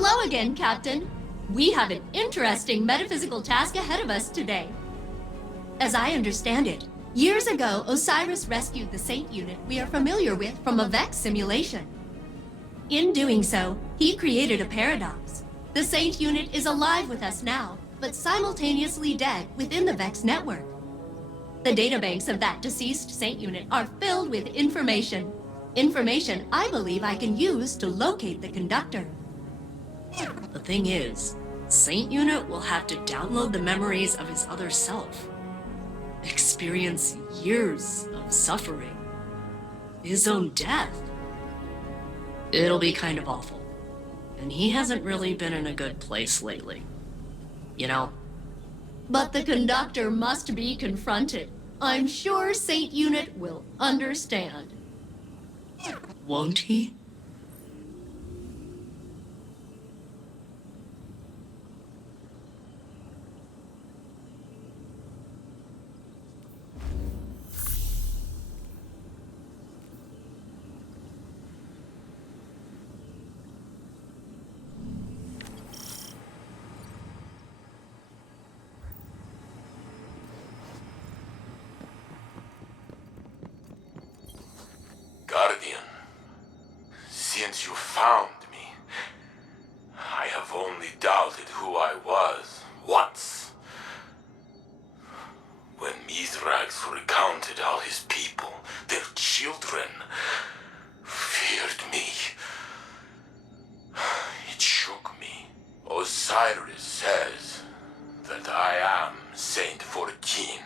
Hello again, Captain. We have an interesting metaphysical task ahead of us today. As I understand it, years ago, Osiris rescued the Saint unit we are familiar with from a Vex simulation. In doing so, he created a paradox. The Saint unit is alive with us now, but simultaneously dead within the Vex network. The databanks of that deceased Saint unit are filled with information. Information I believe I can use to locate the conductor. The thing is, Saint Unit will have to download the memories of his other self, experience years of suffering, his own death. It'll be kind of awful. And he hasn't really been in a good place lately. You know? But the conductor must be confronted. I'm sure Saint Unit will understand. Won't he? Guardian, since you found me, I have only doubted who I was once. When Mithrax recounted how his people, their children, feared me, it shook me. Osiris says that I am Saint 14.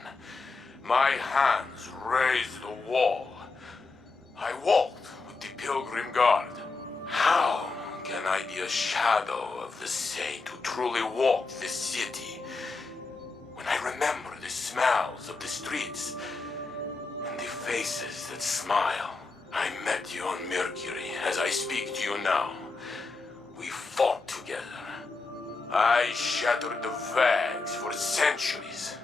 My hands raised the wall. I walked with the Pilgrim Guard. How can I be a shadow of the saint who truly walked the city when I remember the smells of the streets and the faces that smile? I met you on Mercury as I speak to you now. We fought together. I shattered the Vags for centuries,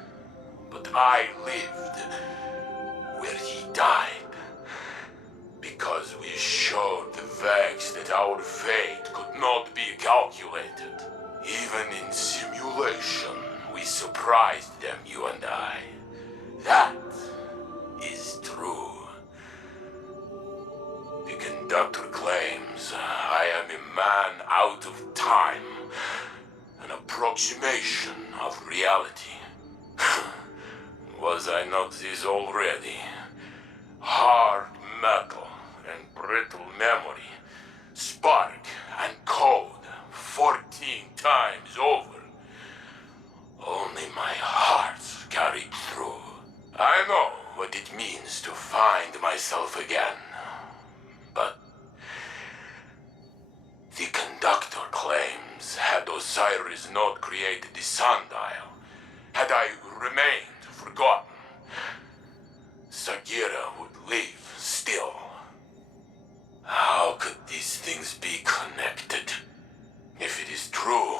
but I lived where he died. Because we showed the Vex that our fate could not be calculated. Even in simulation, we surprised them, you and I. That is true. The conductor claims I am a man out of time, an approximation of reality. Was I not this already? Hard metal and brittle memory, spark and code 14 times over. Only my heart carried through. I know what it means to find myself again. But the conductor claims had Osiris not created the sundial, had I remained forgotten, Sagira would live still. How could these things be connected? If it is true,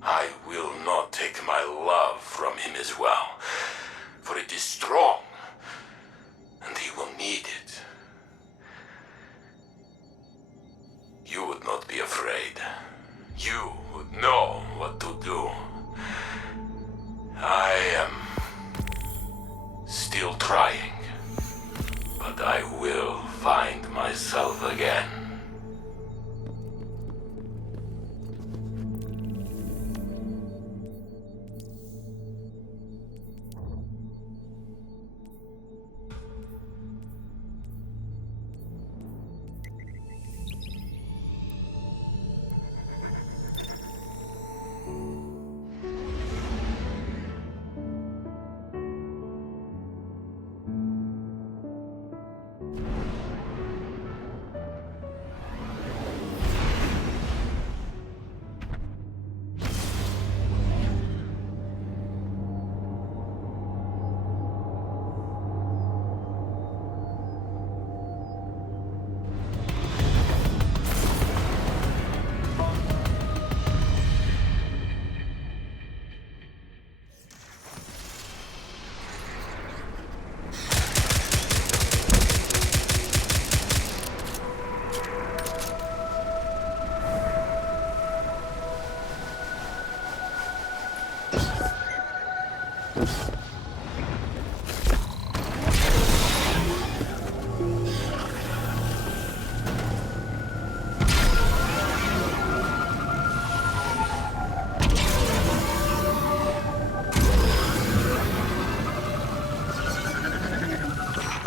I will not take my love from him as well, for it is strong, and he will need it. You would not be afraid. You would know what to do. I am still trying, but I will find myself again.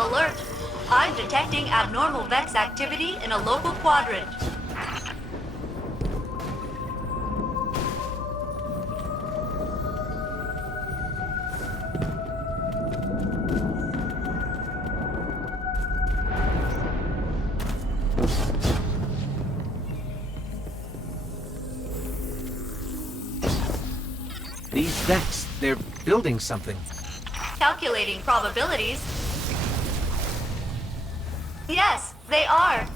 Alert! I'm detecting abnormal Vex activity in a local quadrant. These Vex, they're building something. Calculating probabilities. Yes, they are.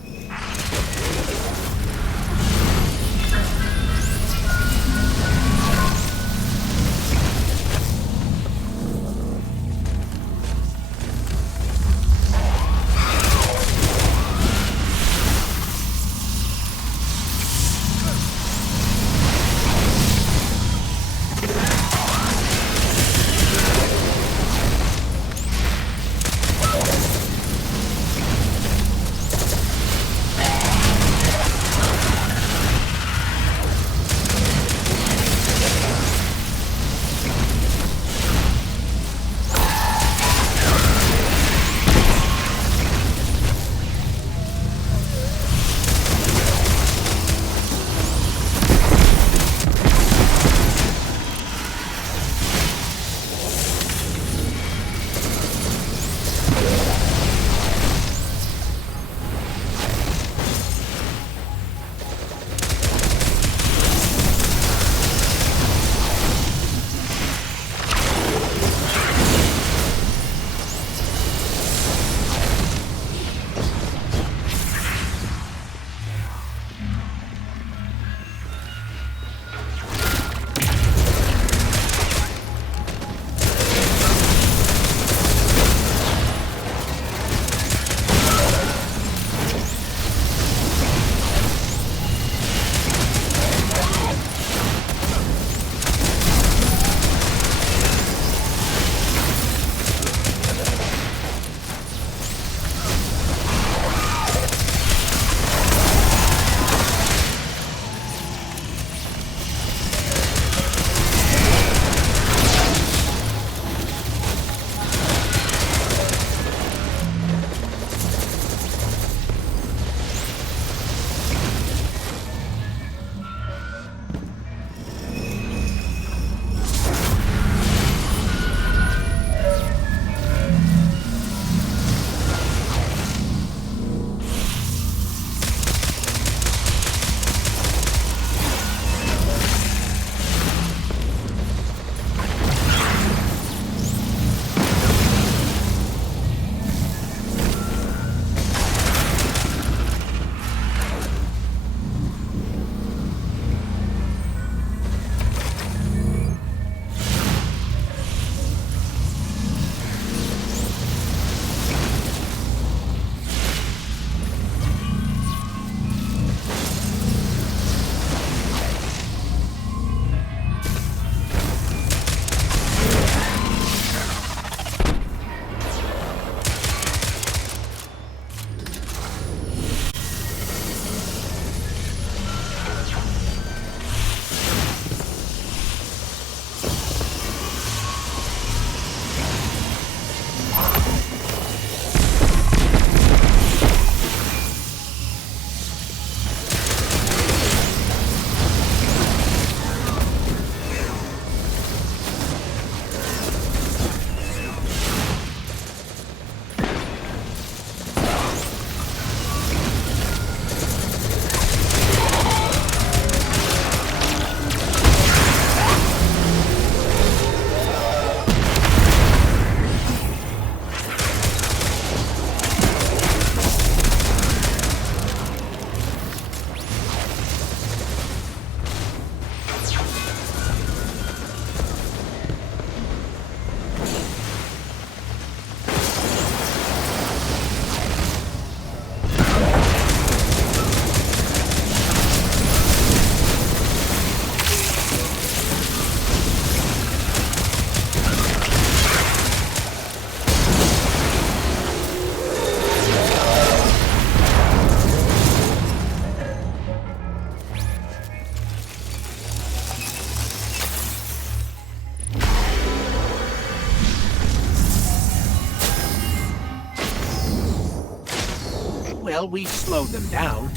Well, we slowed them down.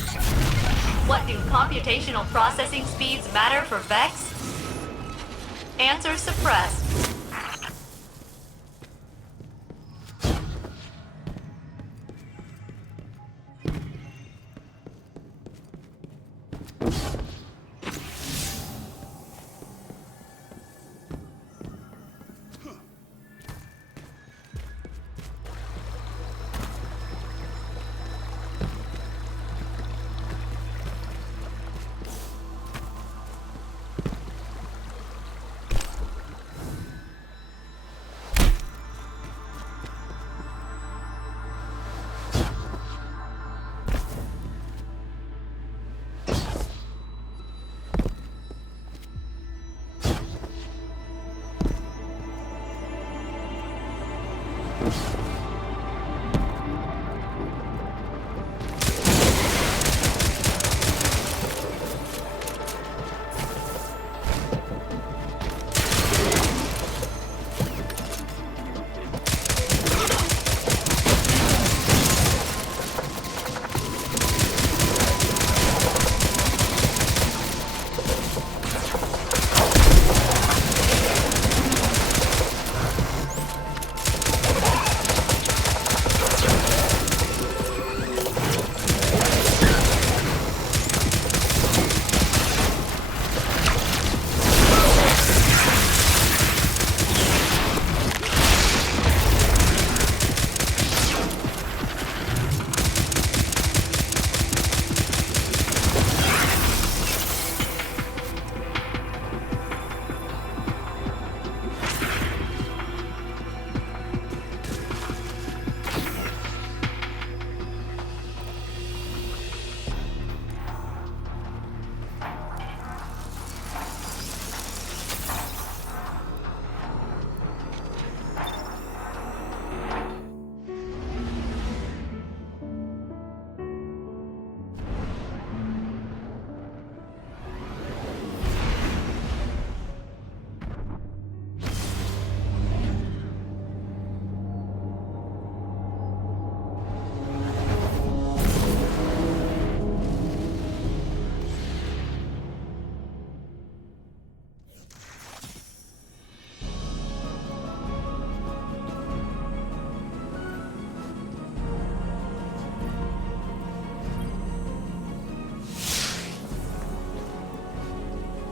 What do computational processing speeds matter for Vex? Answer suppressed.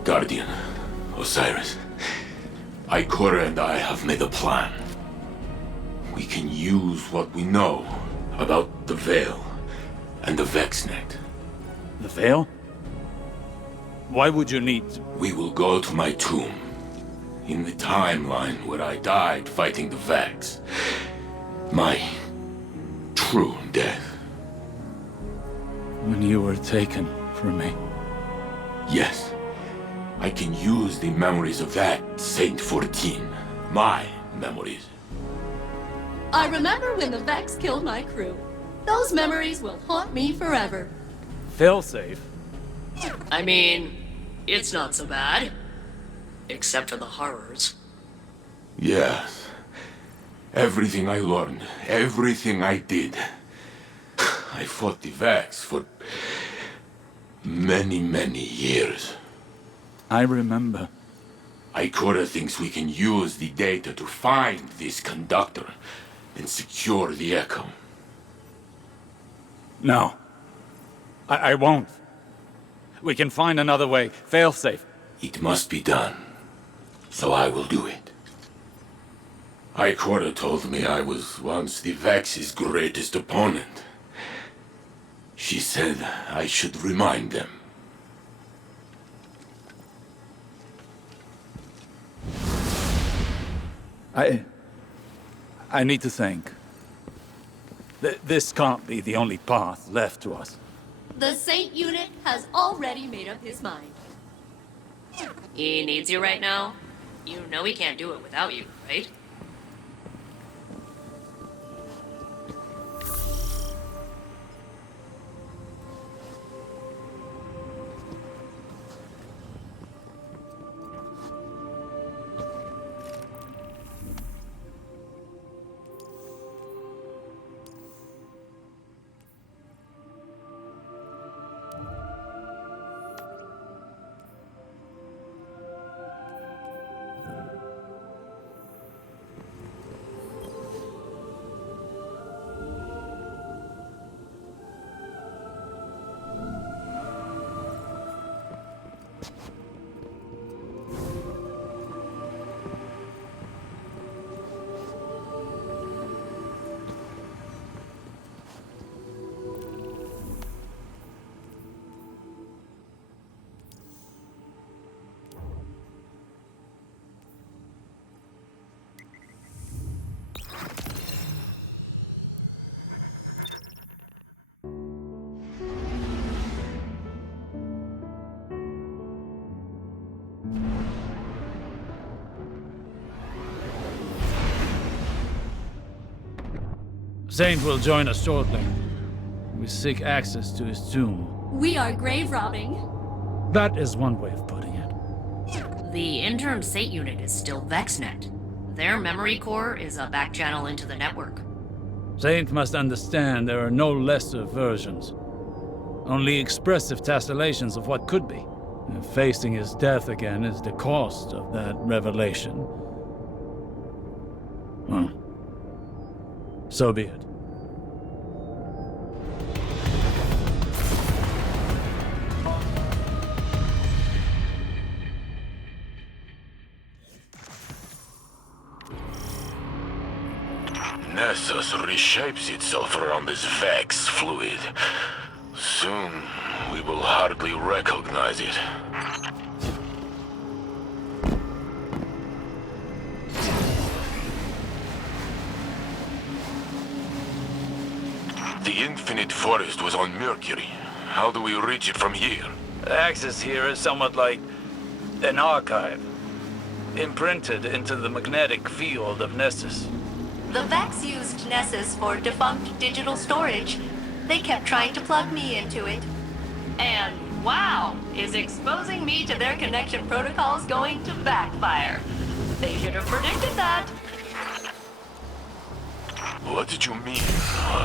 Guardian, Osiris, Ikora and I have made a plan. We can use what we know about the Veil and the Vexnet. The Veil? Why would you need... We will go to my tomb, in the timeline where I died fighting the Vex. My true death. when you were taken from me? Yes. I can use the memories of that Saint 14. My memories. I remember when the Vex killed my crew. Those memories will haunt me forever. Failsafe? I mean, it's not so bad. Except for the horrors. Yes. Everything I learned, everything I did. I fought the Vex for many, many years. I remember. Ikora thinks we can use the data to find this conductor and secure the Echo. No. I won't. We can find another way. Failsafe. It must be done. So I will do it. Ikora told me I was once the Vex's greatest opponent. She said I should remind them. I need to think. This can't be the only path left to us. The Saint unit has already made up his mind. He needs you right now? You know he can't do it without you, right? Saint will join us shortly. We seek access to his tomb. We are grave robbing. That is one way of putting it. The interim Saint unit is still VexNet. Their memory core is a back channel into the network. Saint must understand there are no lesser versions. Only expressive tessellations of what could be. And facing his death again is the cost of that revelation. Well, so be it. Nessus reshapes itself around this Vex fluid. Soon, we will hardly recognize it. The Infinite Forest was on Mercury. How do we reach it from here? Access here is somewhat like an archive, imprinted into the magnetic field of Nessus. The Vex used Nessus for defunct digital storage. They kept trying to plug me into it. And wow, is exposing me to their connection protocols going to backfire? They should have predicted that. What did you mean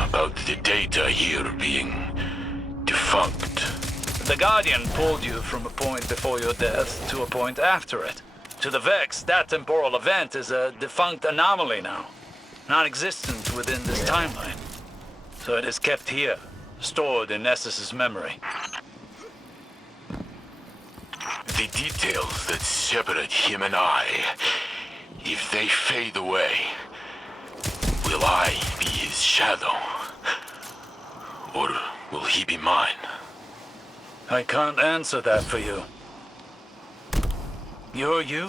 about the data here being defunct? The Guardian pulled you from a point before your death to a point after it. To the Vex, that temporal event is a defunct anomaly now, non-existent within this timeline. So it is kept here, stored in Nessus's memory. The details that separate him and I, if they fade away, will I be his shadow? Or will he be mine? I can't answer that for you. You're you.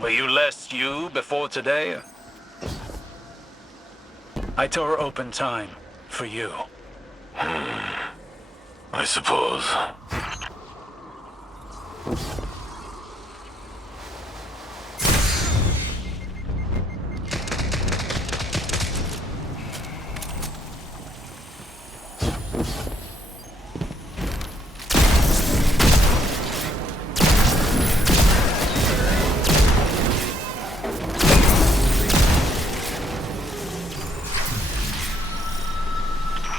Were you less you before today? I tore open time for you. I suppose.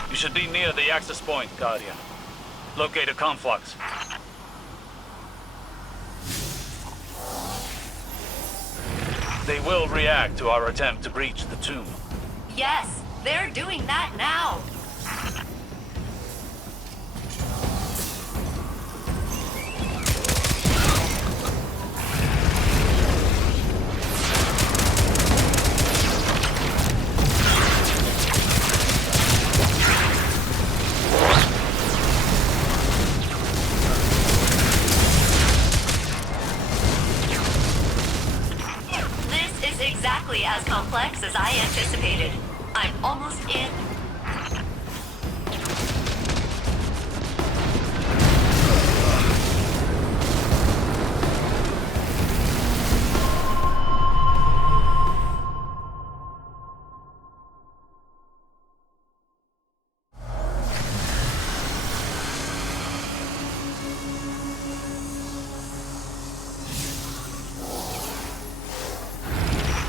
You should be near the access point, Guardian. Locate a conflux. They will react to our attempt to breach the tomb. Yes, they're doing that now. As complex as I anticipated. I'm almost in.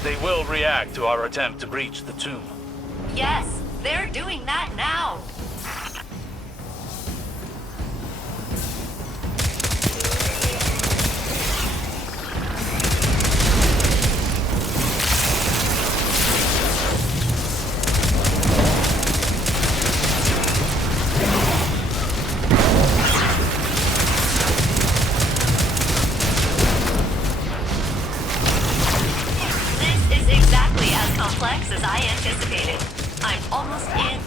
They will react to our attempt to breach the tomb. Yes, they're doing that now. Complex as I anticipated. I'm almost in.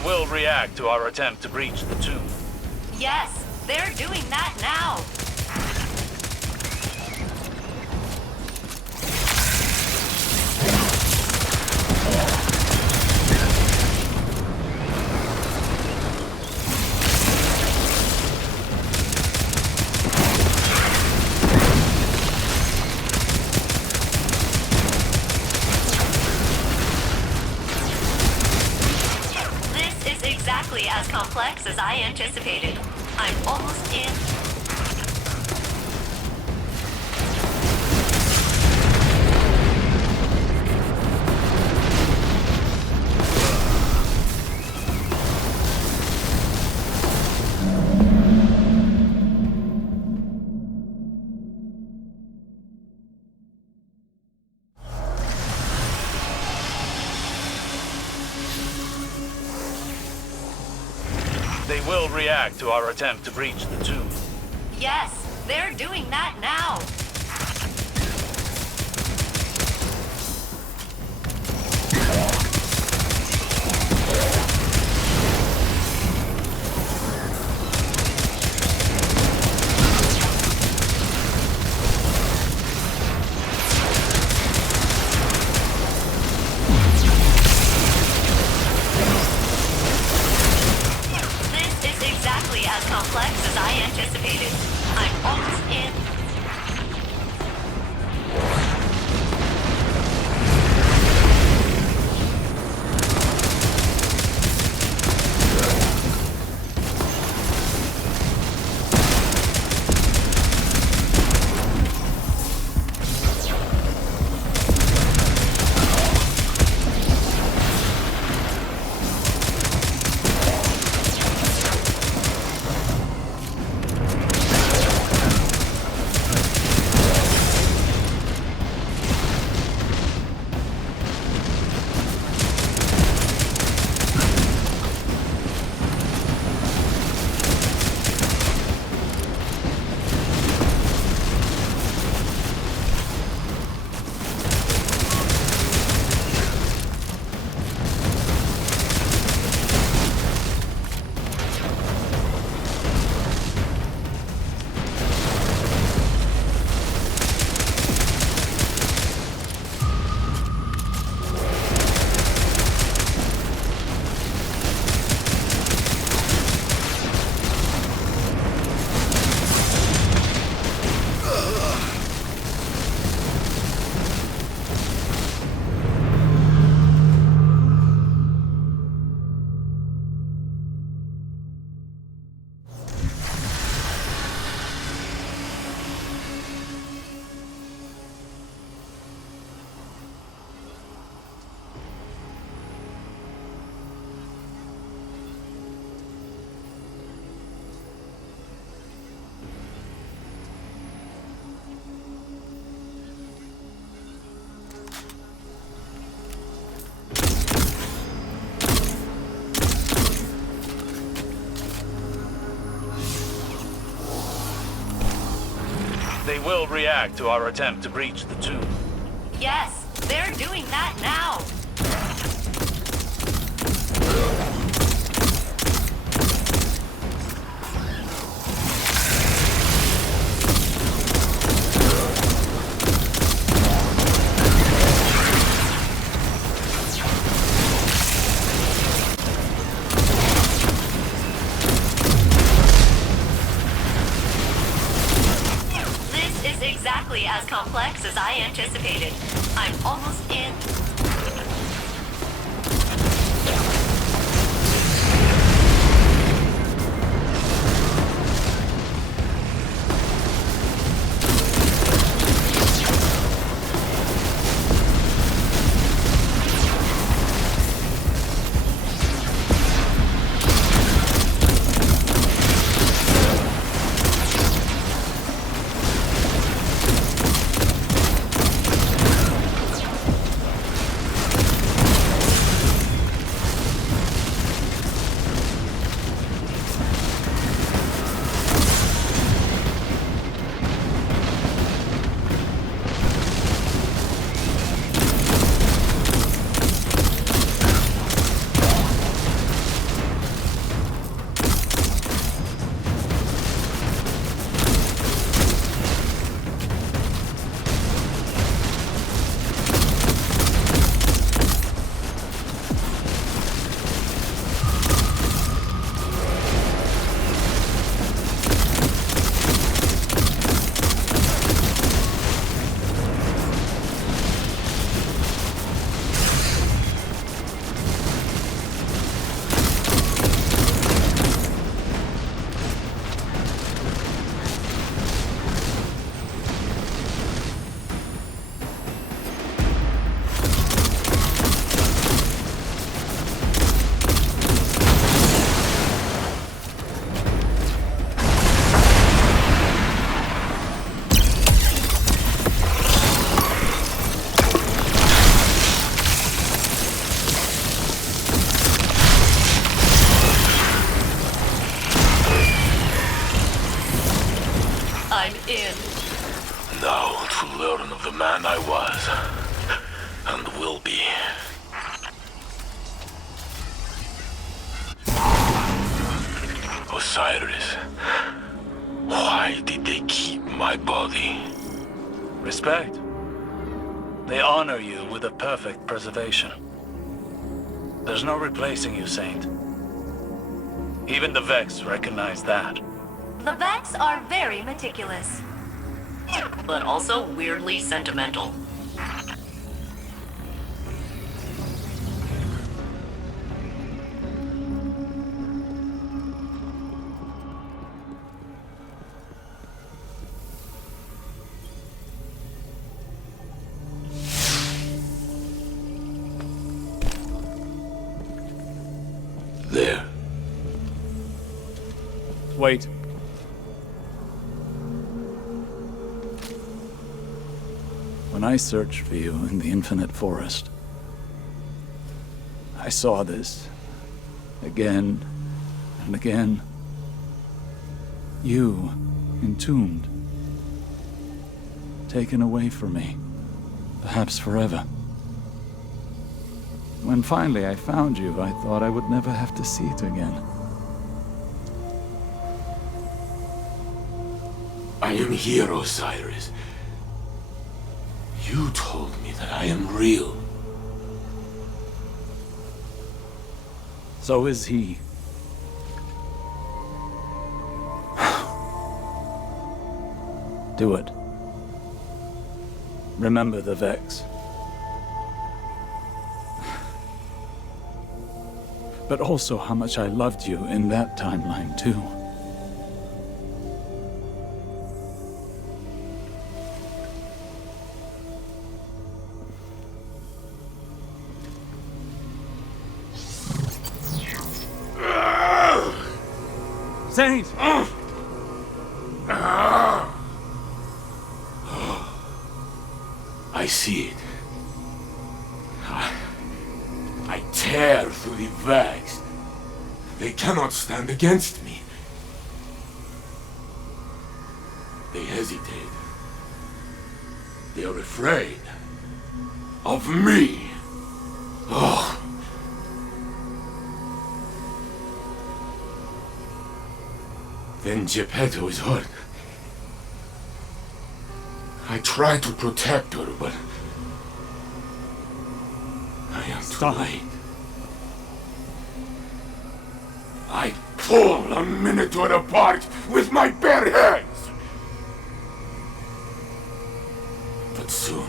They will react to our attempt to breach the tomb. Yes, they're doing that now. Exactly as complex as I anticipated. I'm almost in. They will react to our attempt to breach the tomb. Yes, they're doing that now. As complex as I anticipated. I'm almost in. They will react to our attempt to breach the tomb. Yes, they're doing that now. Exactly as complex as I anticipated. I'm almost in. I'm in. Now to learn of the man I was, and will be. Osiris, why did they keep my body? Respect. They honor you with a perfect preservation. There's no replacing you, Saint. Even the Vex recognize that. The Vex are very meticulous. But also weirdly sentimental. There. Wait. When I searched for you in the Infinite Forest, I saw this again and again. You, entombed, taken away from me, perhaps forever. When finally I found you, I thought I would never have to see it again. I am here, Osiris. You told me that I am real. So is he. Do it. Remember the Vex. But also how much I loved you in that timeline, too. Saint! I see it. I tear through the Vex. They cannot stand against me. They hesitate. They are afraid of me. Oh. Then Geppetto is hurt. I try to protect her, but I am too late. I pull a Minotaur apart with my bare hands. But soon,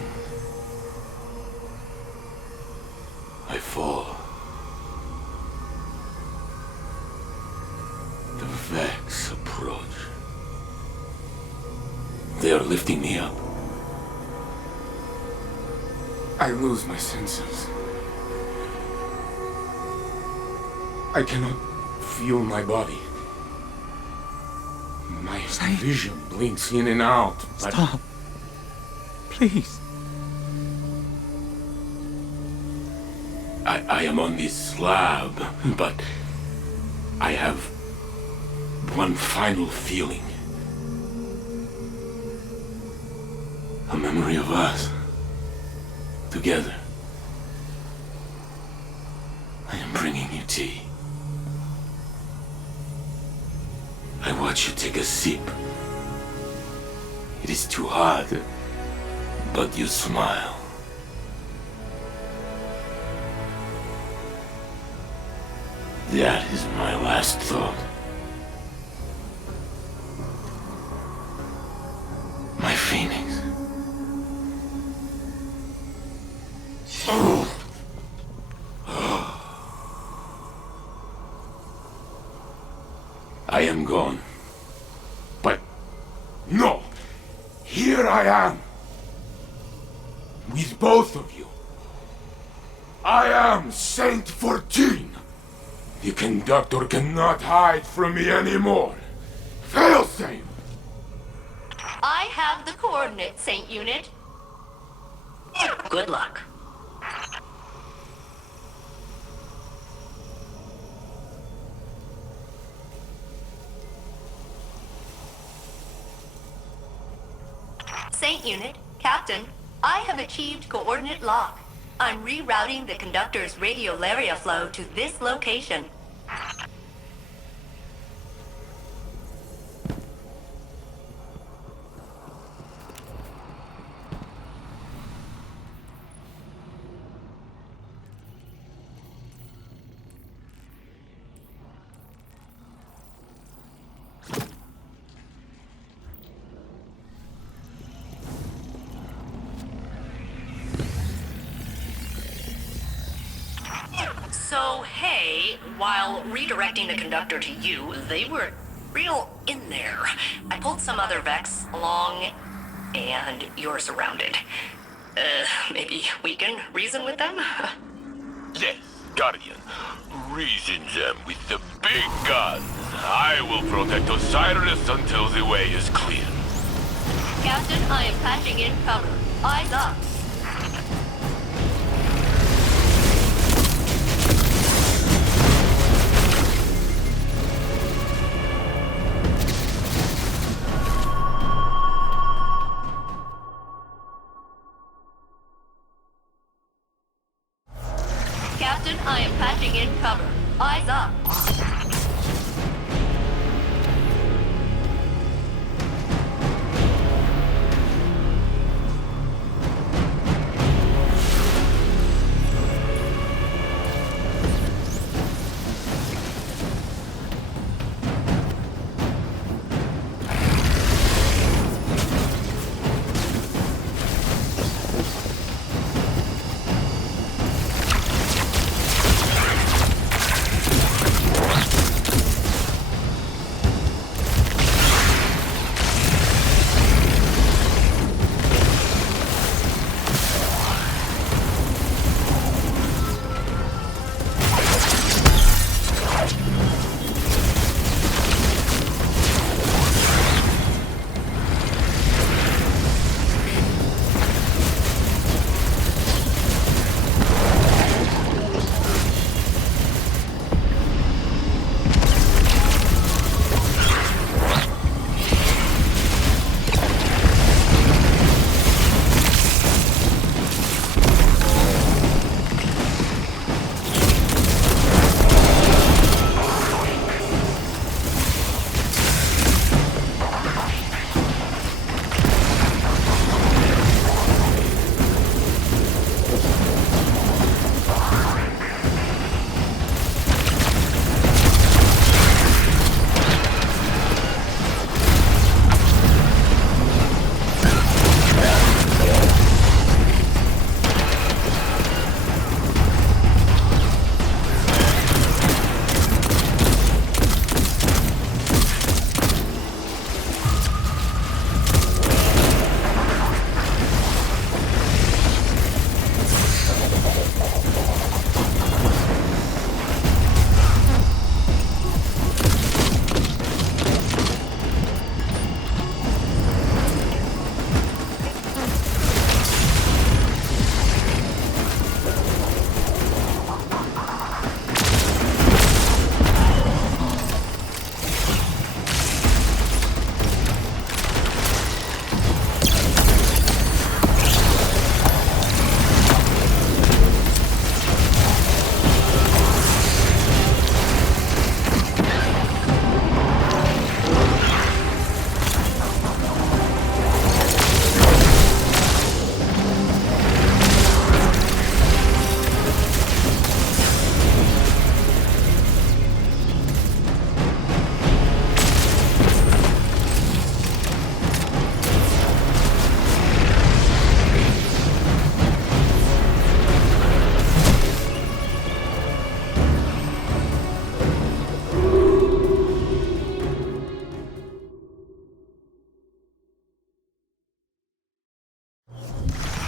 I fall. The Vex approach. They are lifting me up. I lose my senses. I cannot feel my body. My vision blinks in and out. But Stop. Please. I am on this slab, but I have one final feeling. A memory of us. Together. I am bringing you tea. I watch you take a sip. It is too hot, but you smile. That is my last thought. My phoenix. I am gone. But no! Here I am! With both of you. I am Saint 14! The conductor cannot hide from me anymore. Failsafe! I have the coordinates, Saint Unit. Good luck. Saint Unit, Captain, I have achieved coordinate lock. I'm rerouting the conductor's radiolaria flow to this location. So, hey, while redirecting the conductor to you, they were real in there. I pulled some other Vex along, and you're surrounded. Maybe we can reason with them? Yes, Guardian. Reason them with the big guns. I will protect Osiris until the way is clear. Captain, I am patching in cover. Eyes up. Captain, I am patching in cover. Eyes up.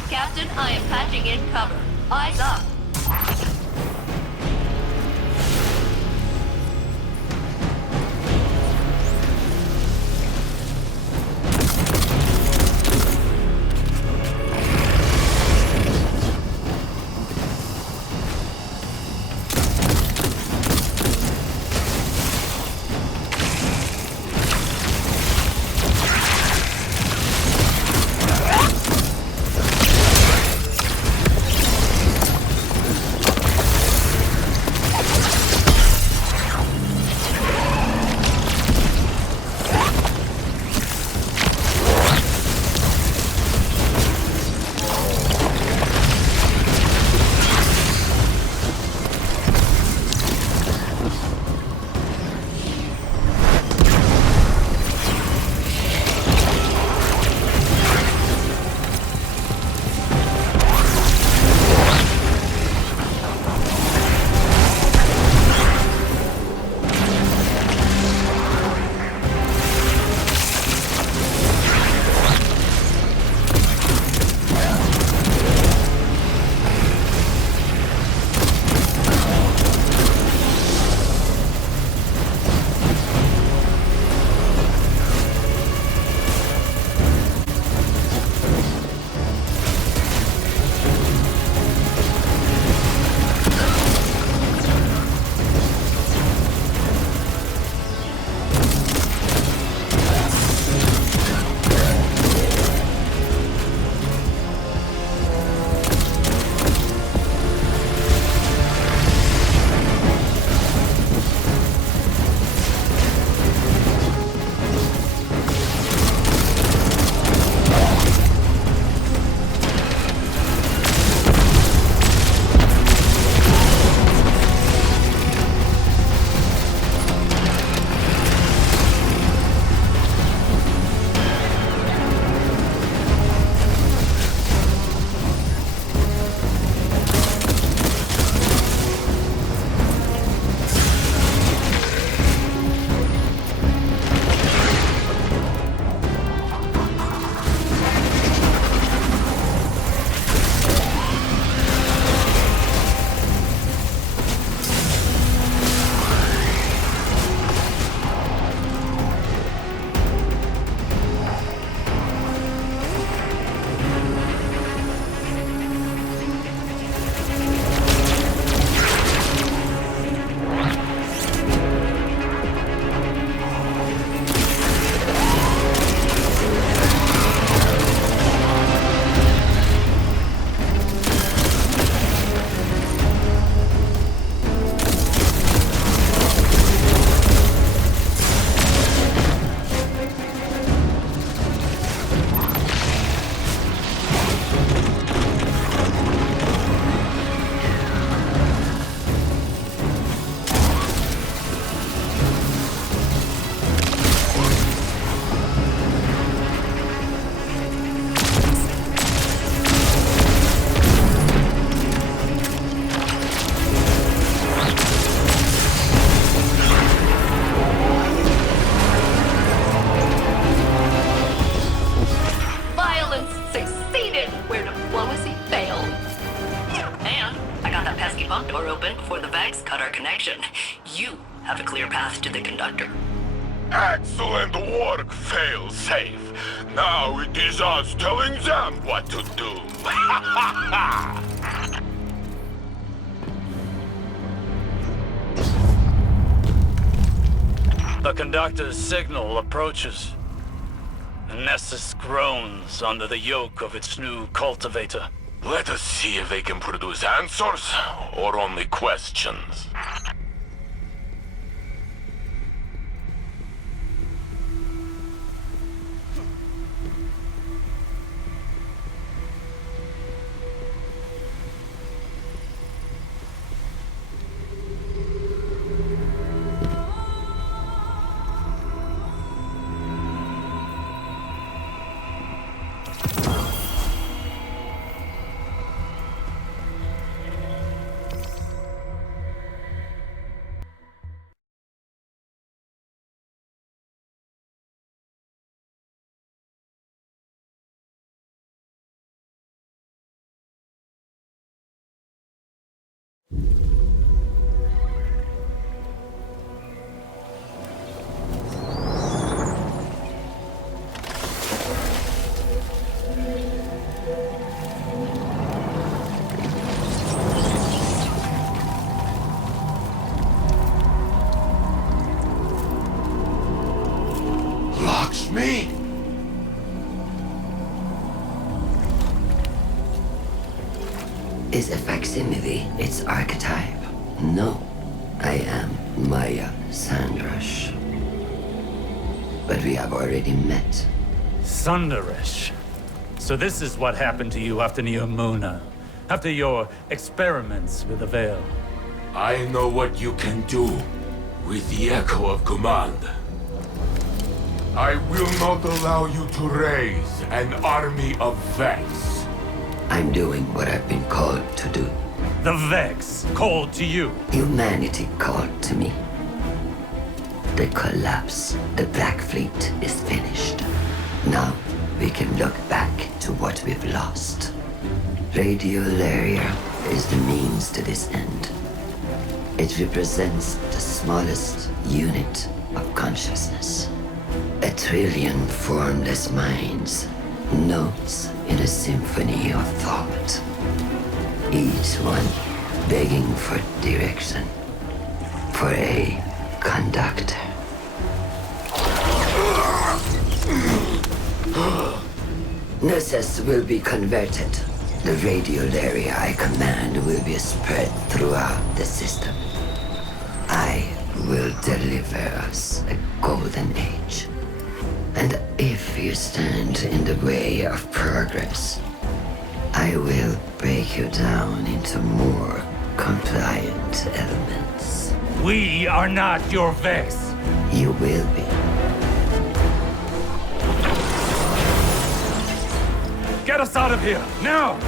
Captain, I am patching in cover. Eyes up. open before the Vex cut our connection. You have a clear path to the conductor. Excellent work, fail-safe. Now it is us telling them what to do. The conductor's signal approaches. Nessus groans under the yoke of its new cultivator. Let us see if they can produce answers or only questions. Me? Is a facsimile its archetype? No, I am Maya Sandrash. But we have already met. Sundaresh. So this is what happened to you after Neomuna, after your experiments with the Veil. I know what you can do with the Echo of Command. I will not allow you to raise an army of Vex. I'm doing what I've been called to do. The Vex called to you. Humanity called to me. The collapse, the Black Fleet is finished. Now we can look back to what we've lost. Radiolaria is the means to this end. It represents the smallest unit of consciousness. 1 trillion formless minds, notes in a symphony of thought. Each one begging for direction, for a conductor. Nessus will be converted. The radiolaria I command will be spread throughout the system. I will deliver us a golden age. And if you stand in the way of progress, I will break you down into more compliant elements. We are not your Vex. You will be. Get us out of here, now!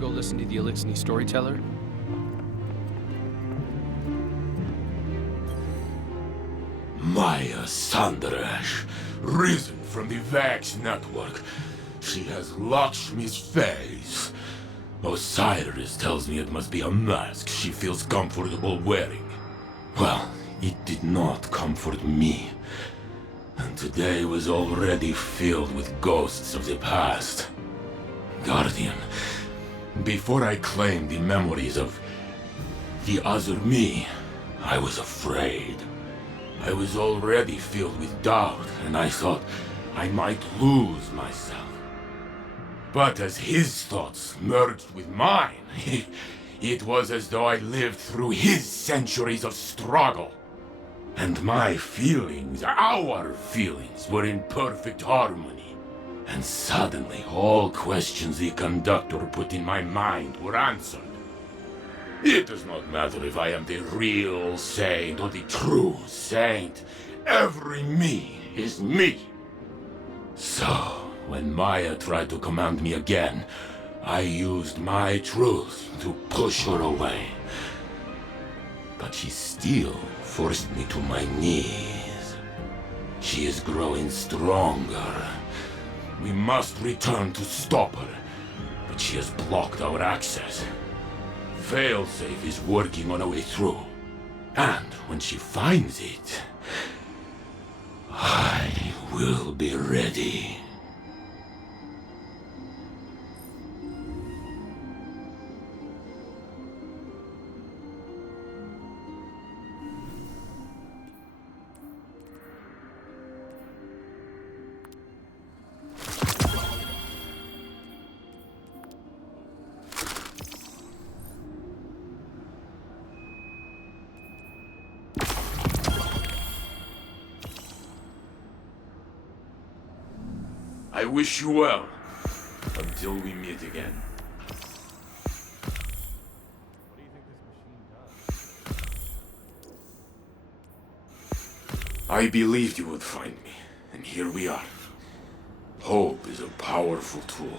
go listen to the Elixir storyteller? Maya Sandaresh, risen from the Vax network. She has Lakshmi's face. Osiris tells me it must be a mask she feels comfortable wearing. Well, it did not comfort me. And today was already filled with ghosts of the past. Guardian, before I claimed the memories of the other me, I was afraid. I was already filled with doubt, and I thought I might lose myself. But as his thoughts merged with mine, it was as though I lived through his centuries of struggle. And my feelings, our feelings, were in perfect harmony. And suddenly, all questions the conductor put in my mind were answered. It does not matter if I am the real saint or the true saint. Every me is me. So, when Maya tried to command me again, I used my truth to push her away. But she still forced me to my knees. She is growing stronger. We must return to stop her, but she has blocked our access. Failsafe is working on a way through. And when she finds it, I will be ready. I wish you well, until we meet again. I believed you would find me, and here we are. Hope is a powerful tool.